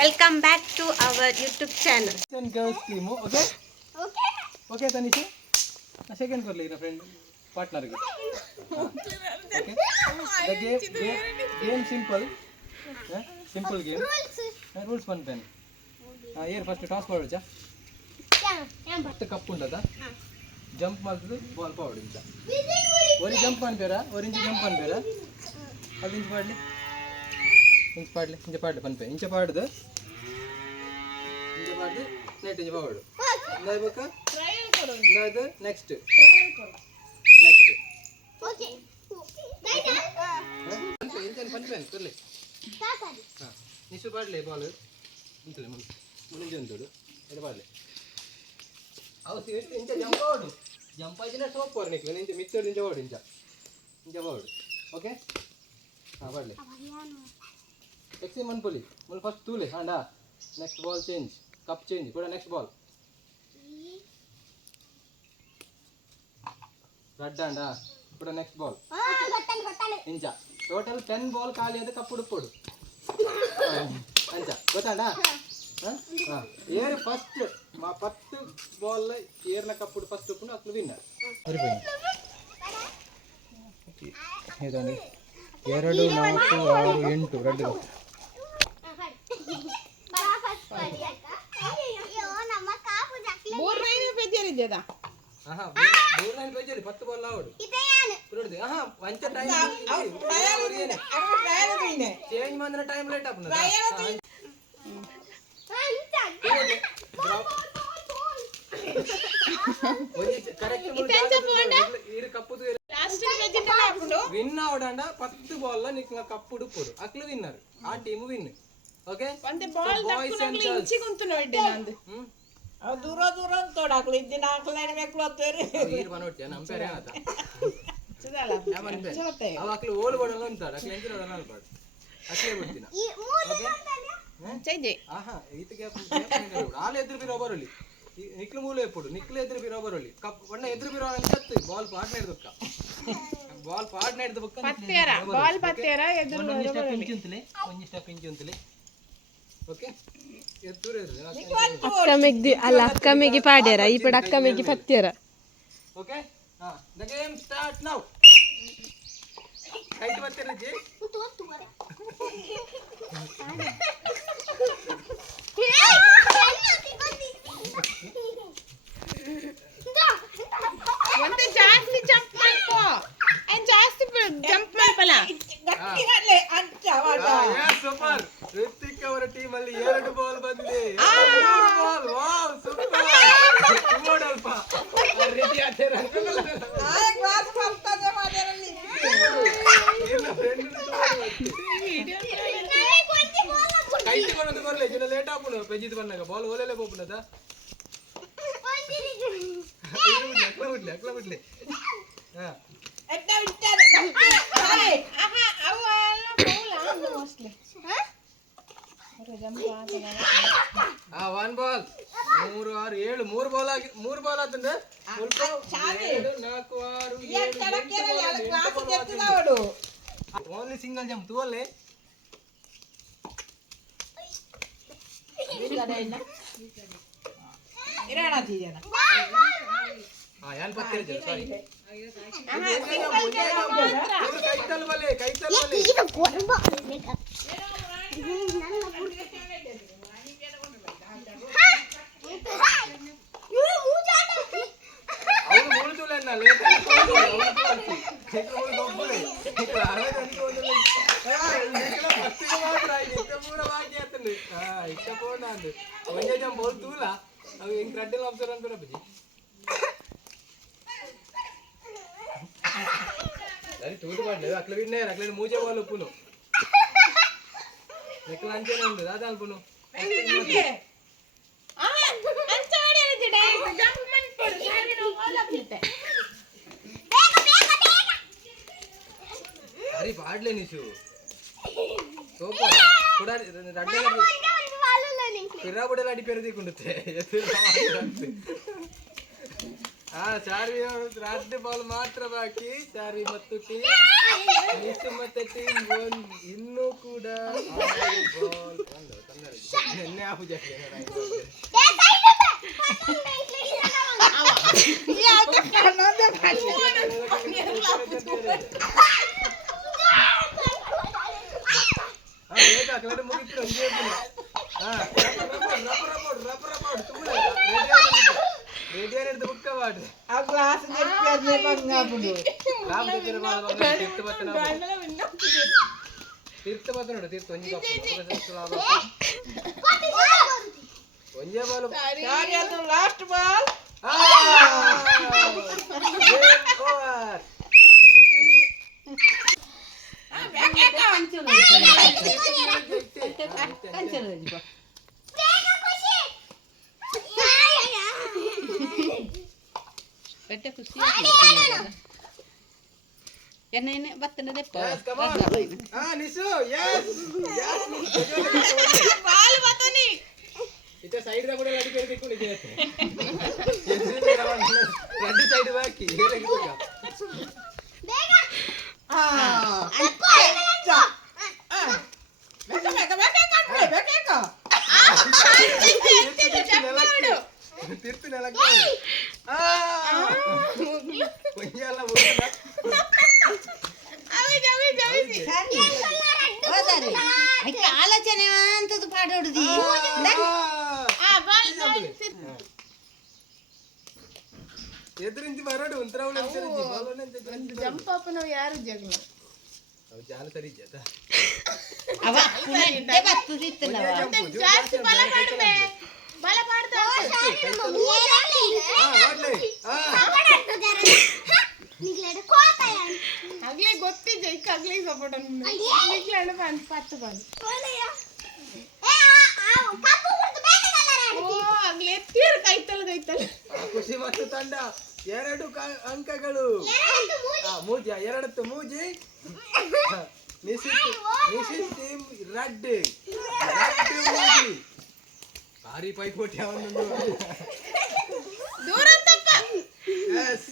Welcome back to our YouTube channel. And girls team, okay? Okay, Tanisha. A second for later, friend, partner. Okay. The game simple. Simple game. Rules one pen. Here first toss forward, ja. The cup undada. Jump ಮಾಡ್ತದೆ ball forward ಇಂತ ಒಂದು jump ಅನ್ಬೇರ ಒಂದು jump ಅನ್ಬೇರ ಅದು ಇಂಚ ಪಾಡ್ಲಿ ಪನ್ಪೆ ಇಂಚ ಪಾಡ್ದು net ಇಂಚ forward ನಾಯ್ಬೇಕಾ Naidu next okay ಇಂಚ ಪನ್ಪೆ ತರ್ಲಿ ಹಾಂ ನಿಸು ಪಾಡ್ಲಿ ಬಾಲ್ ಇಂತಲೆ ಮುಂದೆ ಅಂತೋಡು ಅದು ಪಾಡ್ಲಿ ಅವು ಸೇರಿ ಇಂಚ ಜಂಪ್ ಆಡು ಜಂಪ್ ಆಯ್ತು ಸೋಪ್ ಪೋರ್ ನಿಕ್ಲು ಇಂಚ ಮಿತ್ತೋಡು ಇಂಚ ಓಡು ಇಂಚ ಓಡು ಓಕೆ ಹಾಂ ಪಾಡ್ಲಿ एक्सी मन बोली मन फर्स्ट तू ले हां डा next ball change cup change कोड़ा नेक्स्ट बॉल रड्डा डा कोड़ा नेक्स्ट बॉल गट्टन इंचा टोटल 10 बॉल खाली अद कप उडपोಡು अंचा ಗೊತ್ತಾಂಡಾ हां ಏರ್ ಫಸ್ಟ್ 10 ಬಾಲ್ ಏರ್ನ ಕಪ್ ಉಡು ಫಸ್ಟ್ ಉಪ್ಪುಂಡು ಅಕ್ಲು ವಿನ್ನರ್ ಸರಿಪೈ ಹೇದಂಡಿ 2 4 6 8 ರೆಡ್ ಕಪ್ ಪತ್ತು ಬಾಲ್ ಆವಡು ಚೇಂಜ್ ಮಾಡಿದ್ರೆ ಟೈಮ್ ಲೇಟ್ ಆಗ್ತದೆ విన్ అవడండ 10 బాల్ లో నీకు కప్పు ఉడుపోడు అట్లా విన్నర్ ఆ టీమ్ విన్ ఓకే ಒಂದೇ ಬಾಲ್ ದಕ್ಕುನಗ್ಲಿ ಇಂಚಿ ಕುಂತುನ ಇಡ್ಡೆ ನಂದು ಅವ ದೂರ ದೂರ ತೋಡಾಕ್ಲಿ ಇದ್ದಿನ ಆಕ್ಲೈನ ಮೇಕ್ಲು ಅತ್ತೇರಿ ನೀರ್ ಬನೋಟ್ಯ ನಂಪೇರೆ ಆತ ಚದಲ್ಲ ಚಲತೆ ಅವ ಆಕ್ಲಿ ಓಲ್ ಬಡಲ್ಲ ಅಂತಾಡ ಆಕ್ಲಿ ಎಂತ ನೋಡಲ್ಲ ಅಲ್ಪಾಡ ಅಕ್ಲೇ ಬಿಡ್ತಿನ ಓಕೆ ಚೇಂಜೆ ಆಹಾ ಈತಗೆ ಆಲೆ ಎದುರು ಬಿರೋ ಬರಲಿ ನಿಕ್ಲು ಮೂಲೆ ಎಪ್ಪುಡು ನಿಕ್ಲು ಎದುರು ಬಿರೋ ಬರಲಿ ಕಪ್ ಒಣ್ಣ ಎದುರು ಬಿರೋ ಅಂತ ಬಾಲ್ ಪಾಡ್ನ ಹಿಡ್ದಕ್ಕ ಬಾಲ್ ಪಾಡ್ನ ಹಿಡ್ದ ಬಕ್ಕ ಪತ್ತೇರ ಬಾಲ್ ಪತ್ತೇರ ಎದುರು ಬರೋ ಬರಲಿ ಒಂಜಿ ಸ್ಟೆಪ್ ಇಂಚಿ ಅಂತಲೇ ಓಕೆ ಅಕ್ಕಮೆಗ್ದಿ ಅಲ್ಲ ಅಕ್ಕಮೆಗಿ ಪಾಡ್ಯಾರ ಈ ಪಡ ಅಕ್ಕಮೆಗಿ ಪತ್ಯಾರ ಓಕೆ ಹಾ the game start now kite ಬರ್ತೀರಾ ಜಿ ಒಂದೇ ಜಾಸ್ತಿ ಜಂಪ್ ಮಾಡ್ಕೋ ಏನ್ ಜಾಸ್ತಿ ಜಂಪ್ ಮಾಡ್ಬಲ್ಲ ಗಟ್ಟಿ ಗಟ್ಲೆ ಅಂಚವಾಡ ಯಾ ಸೂಪರ್ ಋತಿಕ್ ಅವರ ಟೀಮ್ ಅಲ್ಲಿ 2 ಬಾಲ್ ಬಂದಿದೆ 3 ಬಾಲ್ ವಾವ್ ಸೂಪರ್ ನೋಡಲ್ಪ ರೆಡಿ ಆತರ ಆ ಕ್ಲಾಸ್ ಮಾಡ್ತಾನೆ ಮಾದರಲ್ಲಿ ಇಲ್ಲ ಫ್ರೆಂಡ್ ಕೈಟಿ ಕೊನದು ಬರಲೇ ಜನ ಲೇಟ್ ಆಪುನು ಪೆಜಿದ್ ಬಂದಾಗ ಬಾಲ್ ಓಲೆಲೆ ಹೋಗ್ಬಿಡದ ಅಕ್ಲ ಬಿಡ್ಲೆ ಹಾ ಎಟ್ಟ ಬಿಟ್ಟಾರೆ ಆಹಾ ಅವು ಎಲ್ಲ ಬೌಲ ಅಂದು ಮೋಸ್ಟ್ಲಿ ಹಾ 1 ಬಾಲ್ 3 6 7 3 ಬಾಲ್ ಆಗಿ 3 ಬಾಲ್ ಆತಂದೆ ಸ್ವಲ್ಪ 2 4 6 7 8 ಕ್ಲಾಸ್ ಕೆತ್ತದವಡು ಓನ್ಲಿ ಸಿಂಗಲ್ ಜಂಪ್ ತೋಲೆ ಇರಾಣ ತೀಜನ ಹಾ ಯಾನ್ ಪತ್ತೆರೆ ಜನ ಸಾರಿ ಕೈತಲ್ ಬಲೆ ಇದು ಕೊರ್ಬ ಅವನು ಮುಳುದುಲೆನ್ನ ಲೇಟ್ ಅವನು ಚೆಕ್ಗಳು ಗೊಬ್ಬಲೆ ಆಮೇಲೆ ಅನ್ಕೊಂಡಲ್ಲ ಏಕಲ ಪತ್ತಿಗೆ ಮಾತ್ರ ಇಂತ ಪೂರ ಬಾಕಿ ಆತಂದು ಇಷ್ಟ ಪೋಣ ಅಂದು ಒಂದೇ ಜಂ ಬೋಲ್ ತೂಲ ಅವು ಇಂಗ್ ಕ್ರೆಡ್ಡಲ್ ಆಫ್ಸರ್ ಅನ್ಬೇಡ ಬಜಿ ಸರಿ ತೂದು ಮಾಡ್ಲೆ ಅಕ್ಲ ವಿನ್ನೇ ಅಕ್ಲ ಮೂಜೆ ಬಾಲ್ ಉಪ್ಪುನು ನೆಕ್ಲ ಅಂಚನೆ ಉಂಡು ದಾದ ಅಲ್ಪುನು अरे पाडले निशु ಸೂಪರ್ ಕೂಡ ರಡ್ಡಲ ಪಿರಾಬುಡೆಲ್ಲ ಅಡಿಪೇರದಿ ಕುಂಡುತ್ತೆ ಹಾ ಚಾರ್ವಿ ರಾತ್ರಿ ಬಾಲ್ ಮಾತ್ರ ಬಾಕಿ ಚಾರ್ವಿ ಮತ್ತು ಟೀಮ್ ಮತ್ತೆ ಟೀಮ್ ಇನ್ನೂ ಕೂಡ ಬಾಲ್ aku jadi ఆ గ్లాస్ చెప్పేది బంగాపుడు తీర్థపత్రుడు తీర్థ లాస్ట్ బాల్ పెట్టే ఖుషి ఎన్నైనా బత్తనే తెప్ప इथे साइड दा कुठे लाडी करते कोणी घेत लाडी साइड बाकी हे लगेच का तीर्थ नेला पंजाला बोलला ఆలోచన అంతది పాడోడిది ಎದುರಿಂತಿ ಬರಡು ಉಂತರವಳು ಎದುರಿಂತಿ ಬಾಲೋನೆ ಅಂತ ಜಂಪ್ ಅಪ್ ನಾವು ಯಾರು ಜಗಳ ಅವು ಜಾಲ ಸರಿ ಜತ ಅವ ಪುನಃ ಇದ್ದೆ ಬತ್ತು ತಿತ್ತನವ ಜಾಸ್ತಿ ಬಲ ಮಾಡ್ಬೇ ಬಲ ಮಾಡ್ದ ಆಗ್ಲೇ ಗೊತ್ತಿದ್ದೆ ಇಕ್ಕ ಆಗ್ಲೇ ಸಪೋರ್ಟ್ ನಿಕ್ಲಾಡು ಬಂದು ಪತ್ತು ಬಂದು ಓ ಆಗ್ಲೇ ತೀರ್ ಕೈತಲ್ ಖುಷಿ ಮತ್ತು ತಂಡ 2 ಅಂಕಗಳು ಮೂಜಿ ಎರಡತ್ತು ಮೂಜಿ ನಿಶಿತ್ ಟೀಮ್ ರೆಡ್ ಮೂಜಿ ಭಾರಿ ಪೈಪೋಟಿ ಅವನೊಂದು ದೂರ ತಪ್ಪ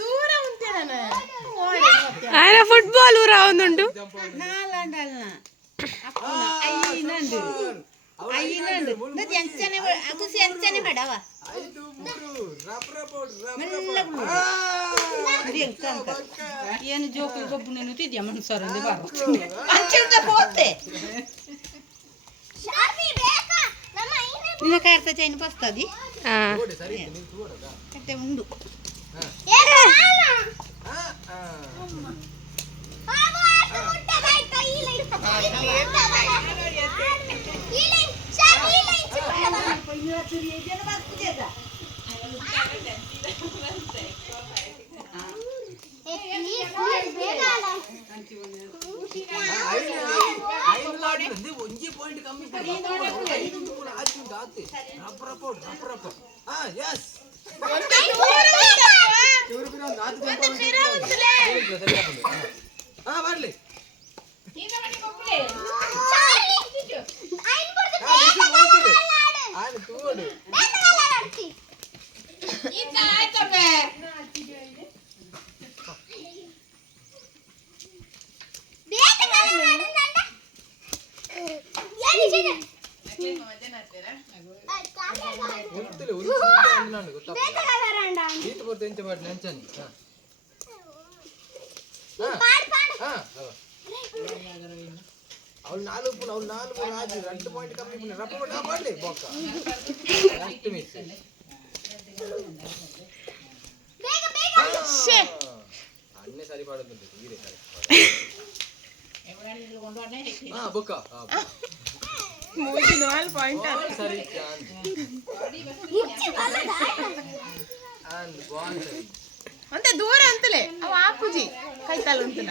ದೂರ ಉಂಟೆ ನಾನು ఆయన ఫుట్బాల్ రావుండు నాలండల్నా అయ్యినండు అయ్యినండు నది ఎంచనే aku si ఎంచనే పడవా 5-3 రప్రపోడ్ అది ఎంకంక ಏನು ಜೋಕುಲು ಗೊಬ್ಬು ನೆನು ತಿದ್ಯಾ ಮನ್ಸರಂದೆ ಬಾರ ಅಂಚಿಂದ ಹೋತೆ ಶಾರ್ಪಿ ಬೇಕಾ ನಮ್ಮ ಐನೆ ನಿನ್ನ ಕರ್ತ ಚೈನ್ ಪಸ್ತದಿ ನೋಡಿ ಸರಿ ನೀನು ತೋಡದ ಕಟ್ಟೆ ಉಂಡು ಏ ಮಾಮ ಒಂಜಿ ಪಾಯಿಂಟ್ ಕಮ್ಮಿ ಎಸ್ ಬರ್ಲಿ ತೋಡು ಅವ್ಳು 4 ರಾಜು 2 ಪಾಯಿಂಟ್ ಕಮ್ಮಿ ರಪ್ಪ ಮಾಡಲಿ ಬೊಕ್ಕ ಲಾಸ್ಟ್ ಮಿನಿಟ್ ಅನ್ನೇ ಸರಿ ಪಾಡುತ್ತೆ ಹೀರೆ ಬೊಕ್ಕ ಮೂಜಿ 4 ಪಾಯಿಂಟ್ ಸರಿ ಅಂಡ್ ಬಾಲ್ ಸರಿ ಅಂತೆ ದೂರ ಅಂತಲೇ ಅವ ಆಪುಜಿ ಕೈತಲ್ಲ ಅಂತಲ್ಲ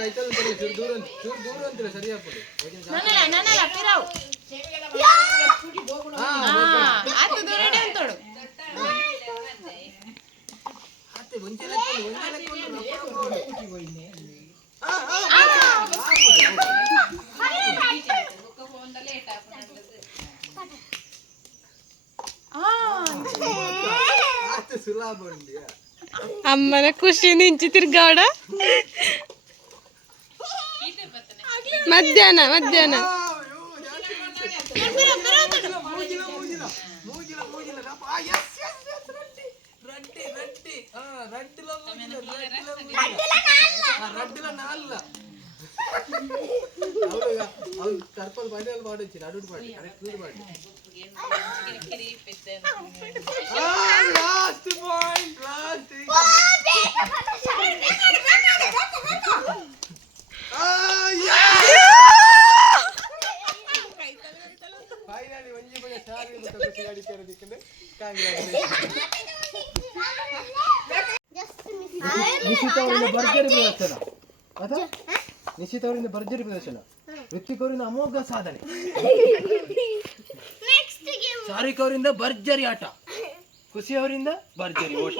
ಕೈತಲ್ಲ ಚೂರು ದೂರ ಅಂತಲೇ ಸರಿ ಹಾಕ್ಬಿಡಿ ನನ್ನಲ್ಲ ಪಿರಾವ್ ಆತು ದೂರ ಇಡೆ ಅಂತೋಡು ಅತ್ತೆ ಒಂಜೆಲೆ ಸುಲಭ ಉಂಡಿಯಾ ಅಮ್ಮನ ಖುಷಿ ನಿಂಚಿ ತಿರ್ಗಾವಡ ಮಧ್ಯಾಹ್ನ ಮಧ್ಯಾಹ್ನ రడ్డిలో నాలుగు కర్పలు పడి వాళ్ళు పాడొచ్చి అడుగు పాడి కరెక్ట్ పాడి లాస్ట్ పాయింట్ లాస్ట్ ಫೈನಲಿ ಒಂಜಿ ಬಗೆ ಸಾರಿ ಮುಟ್ಟ ಖುಷಿ ಗಾಡಿಕೇರು ದಿಕ್ಕನೆ ನಿಶ್ಚಿತ ಅವರಿಂದ ಭರ್ಜರಿ ಪ್ರದರ್ಶನ ಅಥವಾ ನಿಶ್ಚಿತ ಅವರಿಂದ ಭರ್ಜರಿ ಪ್ರದರ್ಶನ ಋತ್ವಿಕ್ ಅವರಿಂದ ಅಮೋಘ ಸಾಧನೆ ಸಾರಿಕ್ ಅವರಿಂದ ಭರ್ಜರಿ ಆಟ ಖುಷಿ ಅವರಿಂದ ಭರ್ಜರಿ ಓಟ